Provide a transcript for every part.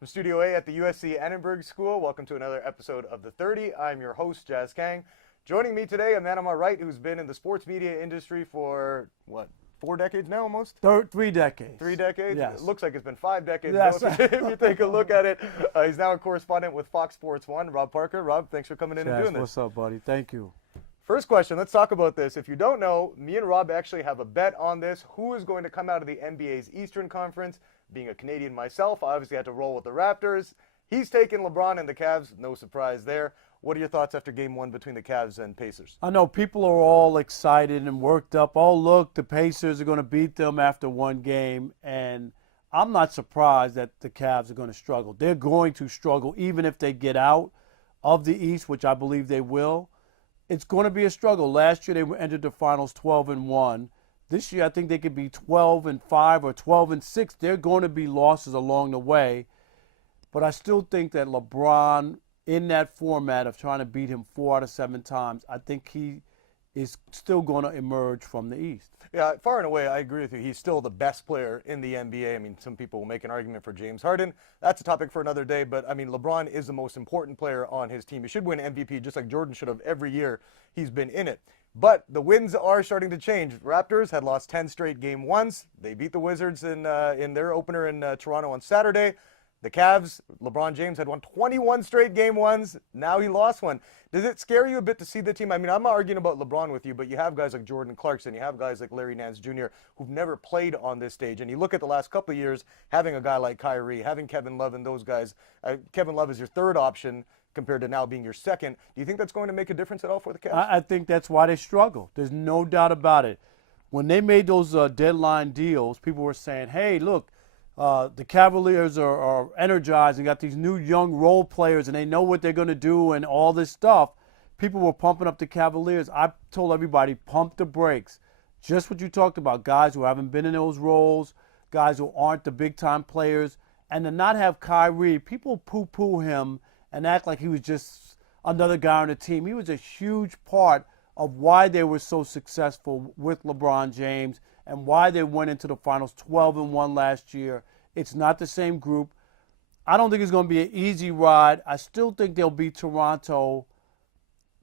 From Studio A at the USC Annenberg School, welcome to another episode of The 30. I'm your host, Jazz Kang. Joining me today, a man on my right who's been in the sports media industry for, 4 decades now almost? 3 decades. 3 decades? Yes. It looks like it's been 5 decades. Yes. Though, if you take a look at it. He's now a correspondent with Fox Sports 1, Rob Parker. Rob, thanks for coming in and doing this. What's up, buddy? Thank you. First question, let's talk about this. If you don't know, me and Rob actually have a bet on this. Who is going to come out of the NBA's Eastern Conference? Being a Canadian myself, I obviously had to roll with the Raptors. He's taken LeBron and the Cavs. No surprise there. What are your thoughts after Game 1 between the Cavs and Pacers? I know people are all excited and worked up. Oh, look, the Pacers are going to beat them after one game. And I'm not surprised that the Cavs are going to struggle. They're going to struggle even if they get out of the East, which I believe they will. It's going to be a struggle. Last year they entered the finals 12-1. This year I think they could be 12-5 or 12-6. They're going to be losses along the way. But I still think that LeBron, in that format of trying to beat him 4 out of 7 times, I think he is still going to emerge from the East. Yeah, far and away, I agree with you. He's still the best player in the NBA. I mean, some people will make an argument for James Harden. That's a topic for another day. But, I mean, LeBron is the most important player on his team. He should win MVP just like Jordan should have every year he's been in it. But the wins are starting to change. Raptors had lost 10 straight game ones. They beat the Wizards in their opener in Toronto on Saturday. The Cavs, LeBron James had won 21 straight game ones. Now he lost one. Does it scare you a bit to see the team? I mean, I'm not arguing about LeBron with you, but you have guys like Jordan Clarkson. You have guys like Larry Nance Jr. who've never played on this stage. And you look at the last couple of years, having a guy like Kyrie, having Kevin Love and those guys. Kevin Love is your third option compared to now being your second. Do you think that's going to make a difference at all for the Cavs? I think that's why they struggle. There's no doubt about it. When they made those deadline deals, people were saying, hey, look, the Cavaliers are energized and got these new young role players and they know what they're going to do and all this stuff. People were pumping up the Cavaliers. I told everybody, pump the brakes. Just what you talked about, guys who haven't been in those roles, guys who aren't the big-time players. And to not have Kyrie, people poo-poo him and act like he was just another guy on the team. He was a huge part of why they were so successful with LeBron James and why they went into the finals 12-1 last year. It's not the same group. I don't think it's going to be an easy ride. I still think they'll beat Toronto.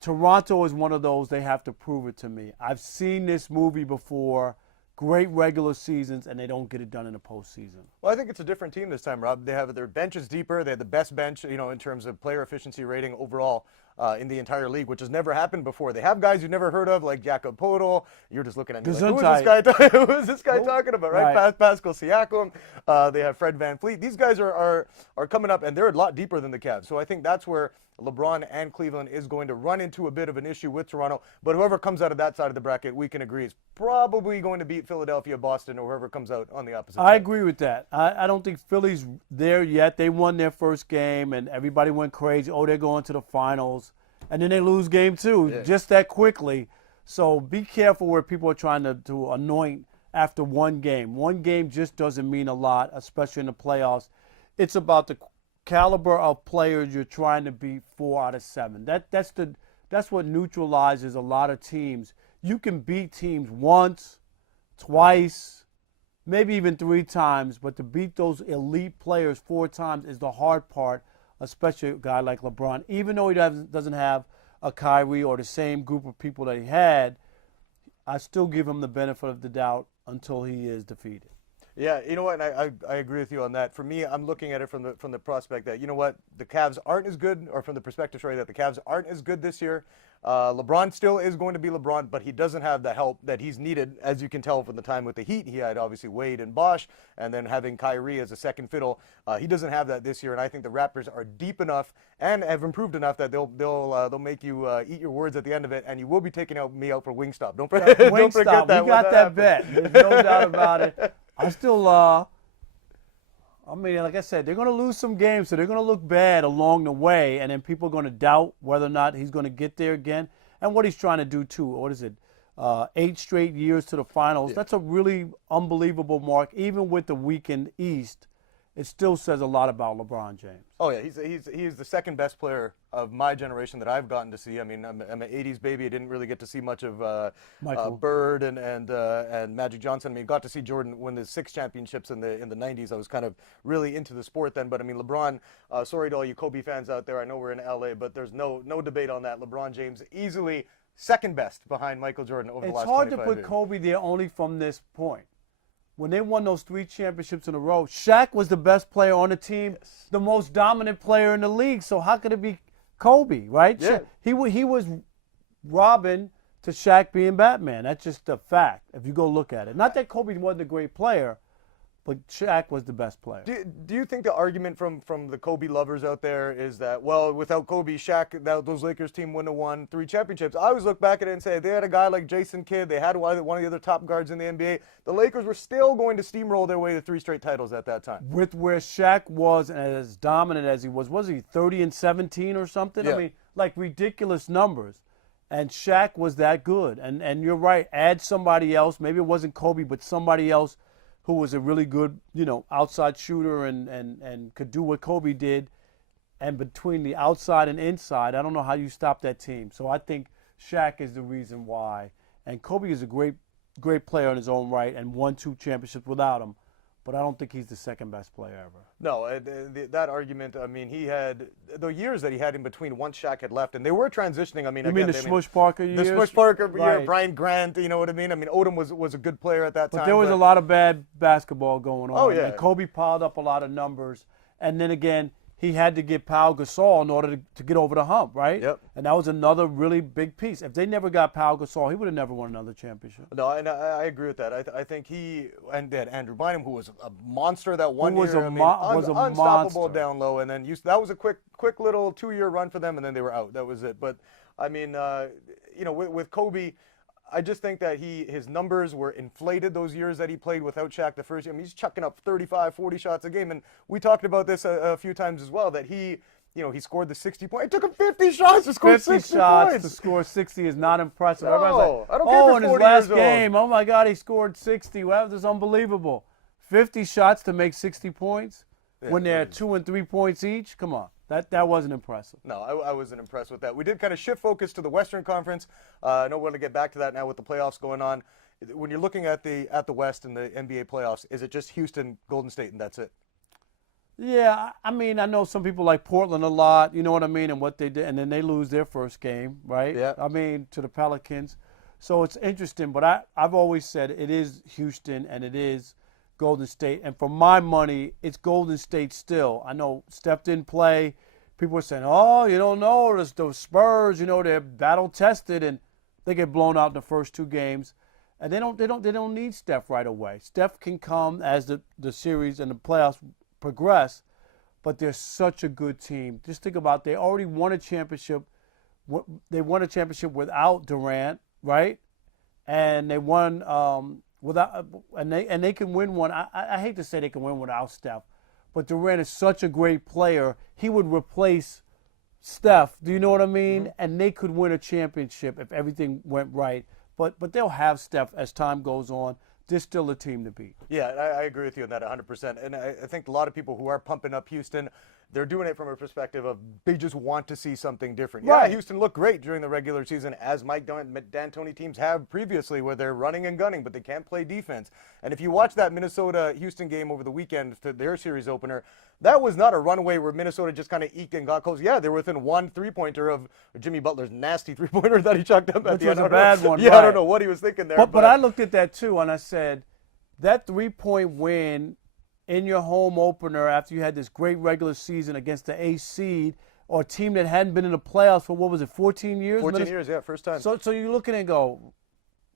Toronto is one of those, they have to prove it to me. I've seen this movie before. Great regular seasons, and they don't get it done in the postseason. Well, I think it's a different team this time, Rob. They have their bench is deeper. They have the best bench, in terms of player efficiency rating overall in the entire league, which has never happened before. They have guys you've never heard of, like Jakob Poeltl. You're just looking at me like, who is this guy talking about, right? Pascal Siakam. They have Fred VanVleet. These guys are coming up, and they're a lot deeper than the Cavs. So I think that's where LeBron and Cleveland is going to run into a bit of an issue with Toronto. But whoever comes out of that side of the bracket, we can agree, is probably going to beat Philadelphia, Boston, or whoever comes out on the opposite side. I agree with that. I don't think Philly's there yet. They won their first game, and everybody went crazy. Oh, they're going to the finals. And then they lose game 2 just that quickly. So be careful where people are trying to anoint after one game. One game just doesn't mean a lot, especially in the playoffs. It's about the caliber of players you're trying to beat 4 out of 7. That's what neutralizes a lot of teams. You can beat teams once, twice, maybe even 3 times, but to beat those elite players 4 times is the hard part, especially a guy like LeBron. Even though he doesn't have a Kyrie or the same group of people that he had, I still give him the benefit of the doubt until he is defeated. Yeah, you know what, and I agree with you on that. For me, I'm looking at it from the prospect that, you know what, the Cavs aren't as good, or from the perspective, sorry, that the Cavs aren't as good this year. LeBron still is going to be LeBron, but he doesn't have the help that he's needed, as you can tell from the time with the Heat. He had obviously Wade and Bosh, and then having Kyrie as a second fiddle. He doesn't have that this year, and I think the Raptors are deep enough and have improved enough that they'll make you eat your words at the end of it, and you will be taking me out for Wingstop. Don't forget that. We got that bet. There's no doubt about it. I still, like I said, they're going to lose some games, so they're going to look bad along the way, and then people are going to doubt whether or not he's going to get there again. And what he's trying to do, too, 8 straight years to the finals. Yeah. That's a really unbelievable mark, even with the weakened East. it still says a lot about LeBron James. Oh yeah, he's the second best player of my generation that I've gotten to see. I mean, I'm an '80s baby. I didn't really get to see much of Bird and Magic Johnson. I mean, got to see Jordan win the 6 championships in the '90s. I was kind of really into the sport then. But I mean, LeBron. Sorry to all you Kobe fans out there. I know we're in LA, but there's no debate on that. LeBron James easily second best behind Michael Jordan over the last 25 years. It's hard to put Kobe there only from this point. When they won those 3 championships in a row, Shaq was the best player on the team, the most dominant player in the league. So how could it be Kobe, right? Yeah. He was Robin to Shaq being Batman. That's just a fact if you go look at it. Not that Kobe wasn't a great player, but Shaq was the best player. Do you think the argument from the Kobe lovers out there is that, well, without Kobe, Shaq, those Lakers team wouldn't have won 3 championships? I always look back at it and say they had a guy like Jason Kidd. They had one of the other top guards in the NBA. The Lakers were still going to steamroll their way to 3 straight titles at that time. With where Shaq was and as dominant as he was he 30 and 17 or something? Yeah. I mean, like ridiculous numbers. And Shaq was that good. And you're right, add somebody else. Maybe it wasn't Kobe, but somebody else who was a really good, outside shooter and could do what Kobe did. And between the outside and inside, I don't know how you stop that team. So I think Shaq is the reason why. And Kobe is a great player in his own right and won 2 championships without him. But I don't think he's the second best player ever. No, that argument, I mean, he had the years that he had in between once Shaq had left, and they were transitioning. I mean, You mean the Smush Parker years? The Smush Parker year, Right. Brian Grant, you know what I mean? I mean, Odom was a good player at that time. But there was a lot of bad basketball going on. Oh, yeah. And Kobe piled up a lot of numbers. And then again, he had to get Pau Gasol in order to get over the hump, right? Yep. And that was another really big piece. If they never got Pau Gasol, he would have never won another championship. No, and I agree with that. I think he and they had Andrew Bynum, who was a monster that one was year. a was unstoppable monster. down low, and then that was a quick little 2-year run for them, and then they were out. That was it. But I mean, with Kobe, I just think that his numbers were inflated those years that he played without Shaq the first year. I mean, he's chucking up 35, 40 shots a game, and we talked about this a few times as well, that he scored the 60 points. It took him 50 shots to score 50 60 shots points. to score 60 is not impressive. No, Everybody's like, I don't care if you're in his 40 last years old. game, oh my God, he scored 60. Well, this is unbelievable. 50 shots to make 60 points when they're 2 and 3 points each? Come on. That wasn't impressive. No, I wasn't impressed with that. We did kind of shift focus to the Western Conference. I know we're going to get back to that now with the playoffs going on. When you're looking at the West and the NBA playoffs, is it just Houston, Golden State, and that's it? Yeah, I mean, I know some people like Portland a lot, you know what I mean, and what they did, and then they lose their first game, right? Yeah. I mean, to the Pelicans. So it's interesting, but I've always said it is Houston and it is Golden State. And for my money, it's Golden State still. I know Steph didn't play. People are saying, oh, you don't know, the Spurs, they're battle-tested, and they get blown out in the first 2 games. And they don't need Steph right away. Steph can come as the series and the playoffs progress, but they're such a good team. Just think about they already won a championship. They won a championship without Durant, right? And they won without, and they can win one. I hate to say they can win without Steph, but Durant is such a great player. He would replace Steph. Do you know what I mean? Mm-hmm. And they could win a championship if everything went right. But they'll have Steph as time goes on. They're still a team to beat. Yeah, I agree with you on that 100%. And I think a lot of people who are pumping up Houston, they're doing it from a perspective of they just want to see something different. Right. Yeah, Houston looked great during the regular season, as Mike D'Antoni teams have previously, where they're running and gunning, but they can't play defense. And if you watch that Minnesota-Houston game over the weekend, their series opener, that was not a runaway where Minnesota just kind of eked and got close. Yeah, they were within 1 3-pointer of Jimmy Butler's nasty 3-pointer that he chucked up at Which the was end. a bad one. Yeah, right. I don't know what he was thinking there. But I looked at that too, and I said, that 3-point win in your home opener after you had this great regular season against the ace seed or a team that hadn't been in the playoffs for, 14 years? 14 years, yeah, first time. So you look at it and go,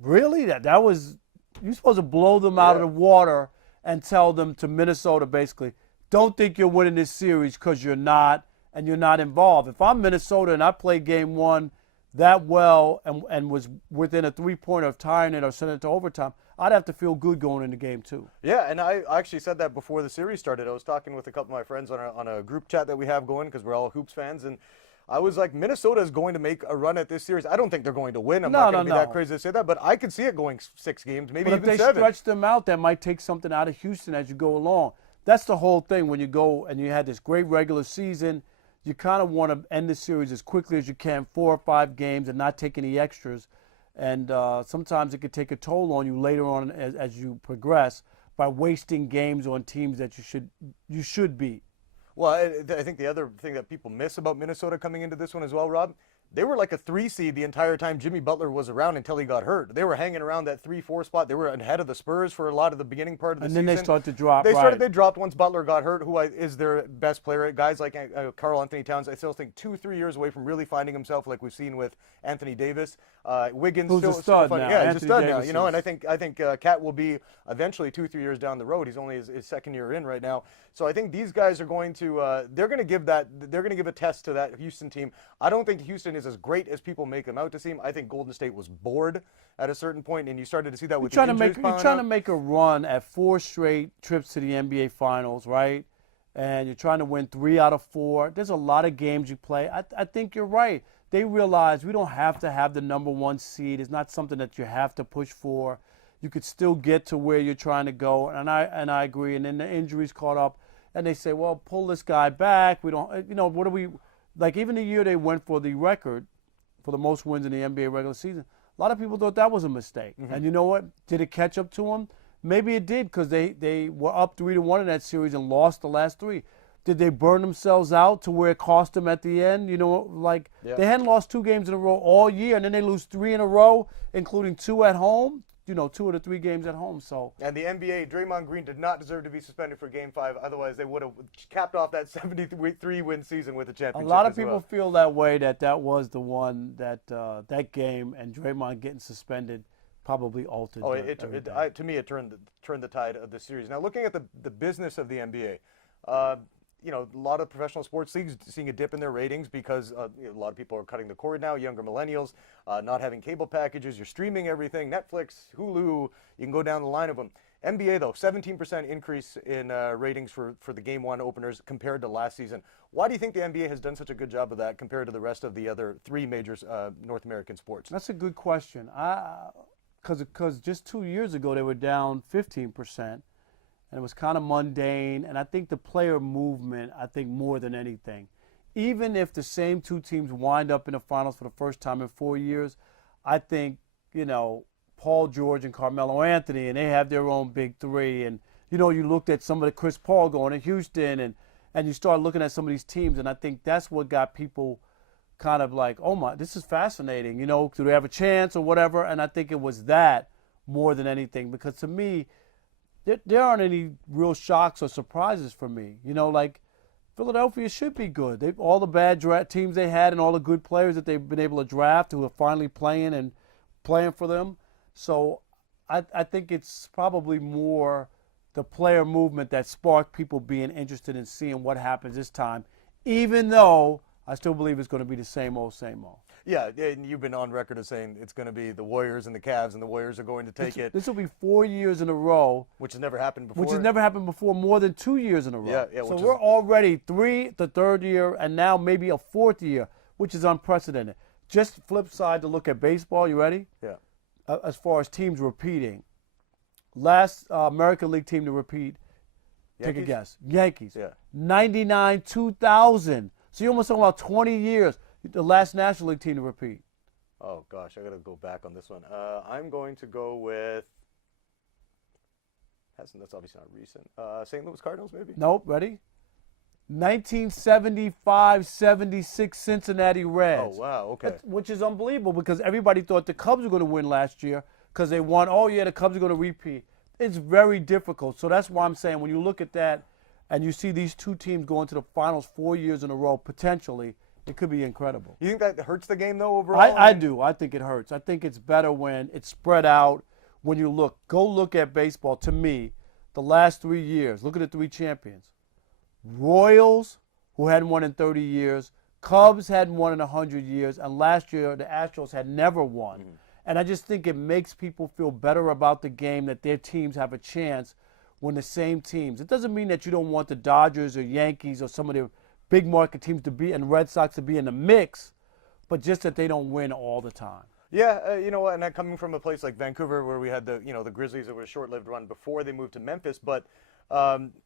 really? That was – you're supposed to blow them out of the water and tell them to Minnesota basically, don't think you're winning this series because you're not and you're not involved. If I'm Minnesota and I played game 1 that well and was within a 3-pointer of tying it or sending it to overtime, I'd have to feel good going into game 2. Yeah, and I actually said that before the series started. I was talking with a couple of my friends on a group chat that we have going because we're all Hoops fans, and I was like, Minnesota is going to make a run at this series. I don't think they're going to win. I'm not going to be that crazy to say that, but I could see it going 6 games, maybe but even 7. But if they stretch them out, that might take something out of Houston as you go along. that's the whole thing. When you go and you had this great regular season, you kind of want to end the series as quickly as you can, 4 or 5 games, and not take any extras. And sometimes it could take a toll on you later on as you progress by wasting games on teams that you should beat. Well, I think the other thing that people miss about Minnesota coming into this one as well, Rob, they were like a 3 seed the entire time Jimmy Butler was around until he got hurt. They were hanging around that 3-4 spot. They were ahead of the Spurs for a lot of the beginning part of the season. And then they started to drop. They dropped once Butler got hurt, who is their best player. Guys like Karl Anthony Towns, I still think 2-3 years away from really finding himself, like we've seen with Anthony Davis. Wiggins, who's a stud now. Yeah, he's a stud now. Davis You know, and I think Cat will be eventually 2-3 years down the road. He's only his second year in right now. So I think these guys are going to they're going to give a test to that Houston team. I don't think Houston is as great as people make them out to seem. I think Golden State was bored at a certain point, and you started to see that with you're trying to make a run at 4 straight trips to the NBA Finals, right? And you're trying to win 3 out of 4. There's a lot of games you play. I think you're right. They realize we don't have to have the number 1 seed. It's not something that you have to push for. You could still get to where you're trying to go, and I agree. And then the injuries caught up, and they say, well, pull this guy back. We don't, what do we like? Even the year they went for the record for the most wins in the NBA regular season, a lot of people thought that was a mistake. Mm-hmm. And you know what? Did it catch up to them? Maybe it did, because they were up 3-1 in that series and lost the last 3. Did they burn themselves out to where it cost them at the end? They hadn't lost 2 games in a row all year, and then they lose 3 in a row, including 2 at home. 2 of the 3 games at home. So. And the NBA, Draymond Green did not deserve to be suspended for Game 5. Otherwise, they would have capped off that 73-win season with a championship. A lot of people feel that way. That was the one that game, and Draymond getting suspended probably altered. Oh, to me, it turned the tide of the series. Now, looking at the business of the NBA. A lot of professional sports leagues seeing a dip in their ratings because a lot of people are cutting the cord now, younger millennials, not having cable packages. You're streaming everything, Netflix, Hulu, you can go down the line of them. NBA, though, 17% increase in ratings for the Game 1 openers compared to last season. Why do you think the NBA has done such a good job of that compared to the rest of the other 3 major North American sports? That's a good question. Because just 2 years ago, they were down 15%. And it was kind of mundane, and I think the player movement, more than anything. Even if the same 2 teams wind up in the finals for the first time in 4 years, I think, Paul George and Carmelo Anthony, and they have their own big 3. And, you looked at some of the Chris Paul going to Houston, and you start looking at some of these teams, and I think that's what got people kind of like, oh my, this is fascinating. Do they have a chance or whatever? And I think it was that more than anything, because to me, there aren't any real shocks or surprises for me. Philadelphia should be good. All the bad teams they had and all the good players that they've been able to draft who are finally playing for them. So I think it's probably more the player movement that sparked people being interested in seeing what happens this time, even though I still believe it's going to be the same old, same old. Yeah, and you've been on record as saying it's going to be the Warriors and the Cavs, and the Warriors are going to take it. This will be 4 years in a row. Which has never happened before. Which has never happened before, more than 2 years in a row. Yeah, so we're already the 3rd year, and now maybe a 4th year, which is unprecedented. Just flip side to look at baseball. You ready? Yeah. As far as teams repeating. Last American League team to repeat, Yankees? Take a guess. Yankees. Yeah. 99, 2000. So you're almost talking about 20 years. The last National League team to repeat. Oh, gosh, I got to go back on this one. I'm going to go with, that's obviously not recent, St. Louis Cardinals, maybe? Nope, ready? 1975-76 Cincinnati Reds. Oh, wow, okay. Which is unbelievable because everybody thought the Cubs were going to win last year because they won. Oh, yeah, the Cubs are going to repeat. It's very difficult. So that's why I'm saying when you look at that and you see these 2 teams going to the finals 4 years in a row, potentially, it could be incredible. You think that hurts the game, though, overall? I do. I think it hurts. I think it's better when it's spread out. When you go look at baseball. To me, the last 3 years, look at the 3 champions. Royals, who hadn't won in 30 years. Cubs hadn't won in 100 years. And last year, the Astros had never won. Mm-hmm. And I just think it makes people feel better about the game that their teams have a chance when the same teams. It doesn't mean that you don't want the Dodgers or Yankees or some of the big market teams to be and Red Sox to be in the mix, but just that they don't win all the time. Yeah, and that coming from a place like Vancouver where we had the Grizzlies, it was a short-lived run before they moved to Memphis, but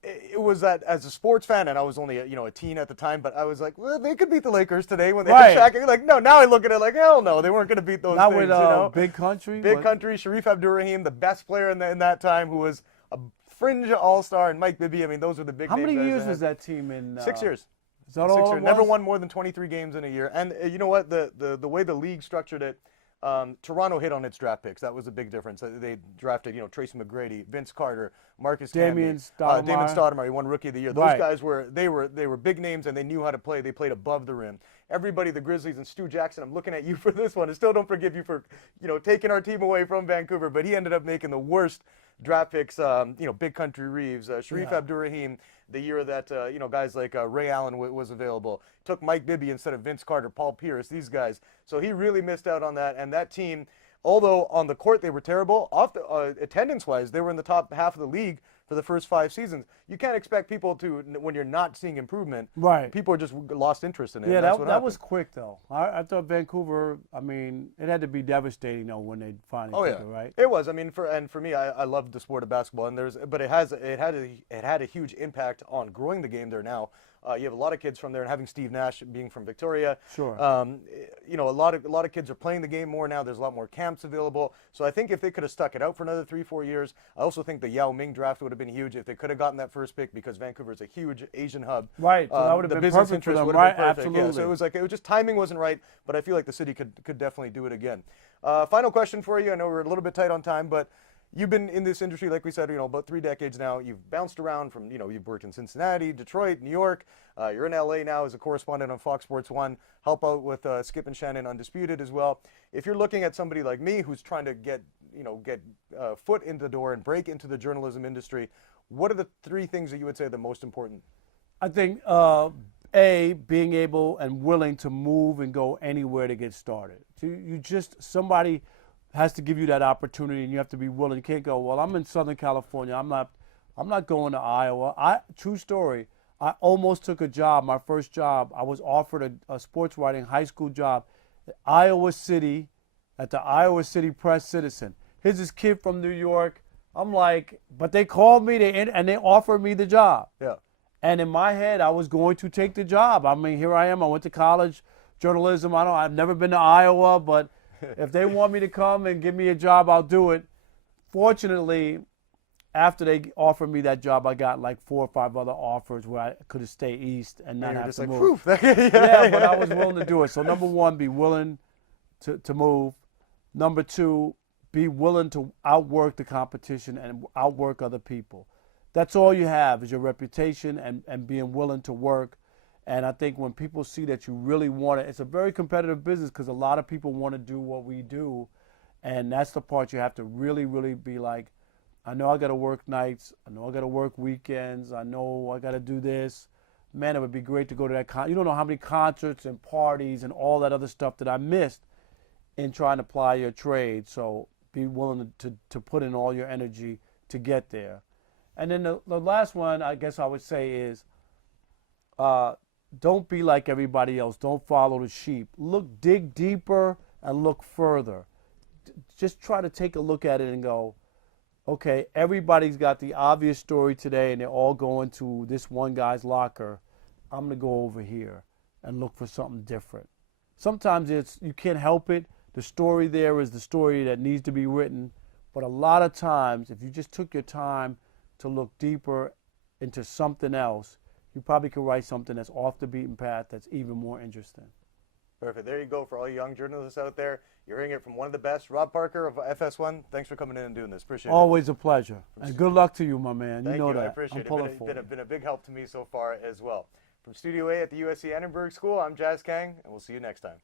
It was that as a sports fan, and I was only a teen at the time, but I was like, well, they could beat the Lakers today when they Right. had Shaq. Like, no, now I look at it like, hell no, they weren't going to beat those Not things. with you know? Big Country. Big What- Country, Sharif Abdurrahim, the best player in that time, who was a fringe all-star, and Mike Bibby. I mean, those were the big How names. many guys years that was had. that team in? 6 years. Is that 6 all years. it Never was? won more than 23 games in a year. And you know what? The way the league structured it, Toronto hit on its draft picks. That was a big difference. They drafted, Tracy McGrady, Vince Carter, Marcus Damian Camby, Stoudemire. Damon Stoudemire. He won Rookie of the Year. Those Right. guys were big names, and they knew how to play. They played above the rim. Everybody, the Grizzlies and Stu Jackson. I'm looking at you for this one. I still don't forgive you for taking our team away from Vancouver, but he ended up making the worst draft picks. Big Country Reeves, Sharif Yeah. Abdurrahim. The year that guys like Ray Allen was available, took Mike Bibby instead of Vince Carter, Paul Pierce, these guys. So he really missed out on that. And that team, although on the court they were terrible, off the attendance-wise they were in the top half of the league for the first 5 seasons. You can't expect people to, when you're not seeing improvement. Right. People are just lost interest in it. Yeah, and that's that, what that happened. was quick though. I thought Vancouver. I mean, it had to be devastating though when they finally Oh took yeah, it, right? It was. I mean, for me, I loved the sport of basketball, and but it had a huge impact on growing the game there now. You have a lot of kids from there, and having Steve Nash being from Victoria, Sure. a lot of kids are playing the game more now. There's a lot more camps available. So I think if they could have stuck it out for another 3-4 years, I also think the Yao Ming draft would have been huge if they could have gotten that first pick, because Vancouver is a huge Asian hub. Right, so that would have the been business perfect for interest them, would have been right? perfect. Yeah, so Absolutely. it was just timing wasn't right, but I feel like the city could definitely do it again. Final question for you. I know we're a little bit tight on time, but you've been in this industry, like we said, about 3 decades now. You've bounced around from, you've worked in Cincinnati, Detroit, New York. You're in LA now as a correspondent on Fox Sports 1. Help out with Skip and Shannon Undisputed as well. If you're looking at somebody like me who's trying to get foot in the door and break into the journalism industry, what are the 3 things that you would say are the most important? I think being able and willing to move and go anywhere to get started. Somebody has to give you that opportunity, and you have to be willing. You can't go, well, I'm in Southern California. I'm not going to Iowa. True story. I almost took a job, my first job. I was offered a sports writing high school job at Iowa City, at the Iowa City Press-Citizen. Here's this kid from New York. I'm like, but they called me and they offered me the job. Yeah. And in my head, I was going to take the job. I mean, here I am. I went to college, journalism. I've never been to Iowa, but if they want me to come and give me a job, I'll do it. Fortunately, after they offered me that job, I got like 4 or 5 other offers where I could have stayed east and not You're have just to like, move. poof. Yeah, but I was willing to do it. So number 1, be willing to move. Number 2, be willing to outwork the competition and outwork other people. That's all you have is your reputation and being willing to work. And I think when people see that you really want it, it's a very competitive business because a lot of people want to do what we do. And that's the part you have to really, really be like, I know I got to work nights. I know I got to work weekends. I know I got to do this. Man, it would be great to go to that. You don't know how many concerts and parties and all that other stuff that I missed in trying to ply your trade. So be willing to put in all your energy to get there. And then the last one, I guess I would say is, don't be like everybody else. Don't follow the sheep. Dig deeper and look further. Just try to take a look at it and go, okay, everybody's got the obvious story today and they're all going to this one guy's locker. I'm going to go over here and look for something different. Sometimes you can't help it. The story there is the story that needs to be written. But a lot of times, if you just took your time to look deeper into something else, you probably could write something that's off the beaten path that's even more interesting. Perfect. There you go for all you young journalists out there. You're hearing it from one of the best, Rob Parker of FS1. Thanks for coming in and doing this. Appreciate it. Always a pleasure. And good luck to you, my man. Thank you know you. that. I appreciate I'm pulling it. for you. Been a big help to me so far as well. From Studio A at the USC Annenberg School, I'm Jazz Kang, and we'll see you next time.